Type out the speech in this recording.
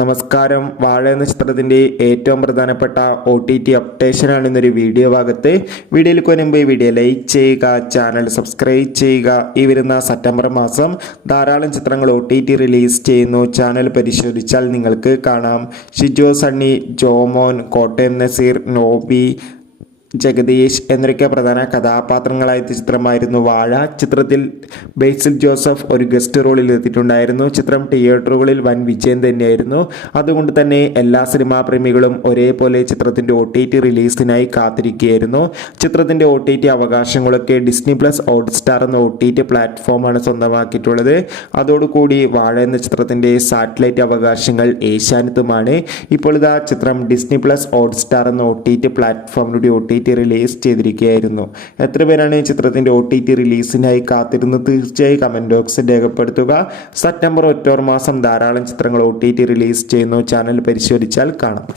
നമസ്കാരം. വാഴ എന്ന ചിത്രത്തിൻ്റെ ഏറ്റവും പ്രധാനപ്പെട്ട OTT അപ്ഡേഷനാണ് ഇന്നൊരു വീഡിയോ ഭാഗത്ത്. വീഡിയോയിലേക്ക് മുൻപ് വീഡിയോ ലൈക്ക് ചെയ്യുക, ചാനൽ സബ്സ്ക്രൈബ് ചെയ്യുക. ഈ വരുന്ന സെപ്റ്റംബർ മാസം ധാരാളം ചിത്രങ്ങൾ OTT റിലീസ് ചെയ്യുന്നു. ചാനൽ പരിശോധിച്ചാൽ നിങ്ങൾക്ക് കാണാം. ഷിജോ സണ്ണി, ജോമോൻ, കോട്ടയം നസീർ, നോബി, ജഗദീഷ് എന്നൊക്കെ പ്രധാന കഥാപാത്രങ്ങളായ ചിത്രമായിരുന്നു വാഴ. ചിത്രത്തിൽ ബേസിൽ ജോസഫ് ഒരു ഗസ്റ്റ് റോളിൽ എത്തിയിട്ടുണ്ടായിരുന്നു. ചിത്രം തിയേറ്ററുകളിൽ വൻ വിജയം തന്നെയായിരുന്നു. അതുകൊണ്ട് തന്നെ എല്ലാ സിനിമാ പ്രേമികളും ഒരേപോലെ ചിത്രത്തിൻ്റെ OTT റിലീസിനായി കാത്തിരിക്കുകയായിരുന്നു. ചിത്രത്തിൻ്റെ OTT അവകാശങ്ങളൊക്കെ ഡിസ്നി പ്ലസ് ഹോട്ട്സ്റ്റാർ എന്ന OTT പ്ലാറ്റ്ഫോമാണ് സ്വന്തമാക്കിയിട്ടുള്ളത്. അതോടുകൂടി വാഴ എന്ന ചിത്രത്തിൻ്റെ സാറ്റലൈറ്റ് അവകാശങ്ങൾ ഏഷ്യാനെറ്റുമാണ്. ഇപ്പോൾ ഇതാ ചിത്രം ഡിസ്നി പ്ലസ് ഹോട്ട്സ്റ്റാർ എന്ന OTT പ്ലാറ്റ്ഫോമിലൂടെ OTT റിലീസ് ചെയ്തിരിക്കുകയായിരുന്നു. എത്ര പേരാണ് ചിത്രത്തിൻ്റെ OTT റിലീസിനായി കാത്തിരുന്നത്? തീർച്ചയായും കമൻറ്റ് ബോക്സിൽ രേഖപ്പെടുത്തുക. സെപ്റ്റംബർ ഒക്ടോബർ മാസം ധാരാളം ചിത്രങ്ങൾ OTT റിലീസ് ചെയ്യുന്നു. ചാനൽ പരിശോധിച്ചാൽ കാണാം.